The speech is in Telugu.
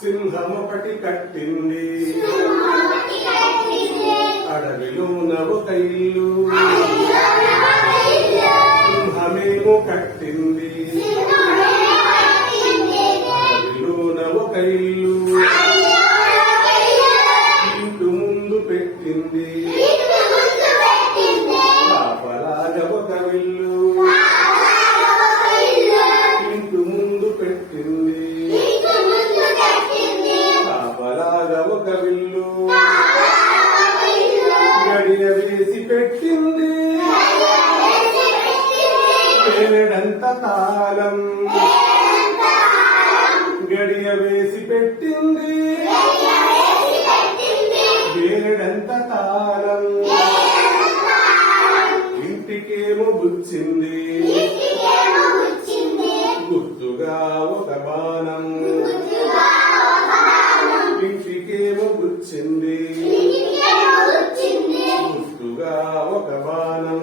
సింహమొకటి కట్టింది. అడవిలోన ఒక ఇల్లు సింహమేమో కట్టింది. అడవిలోన ఒక ఇల్లు ఇంటి ముందు పెట్టింది. ఒక విల్లు గడియ వేసి పెట్టింది వేలడంత కాలం. గడియ వేసి పెట్టింది వేలడంత కాలం. ఇంటికేమో బుచ్చింది గుర్తుగా ఒక బాణం. గుచ్చింది గుర్తుగా ఒక బాణం.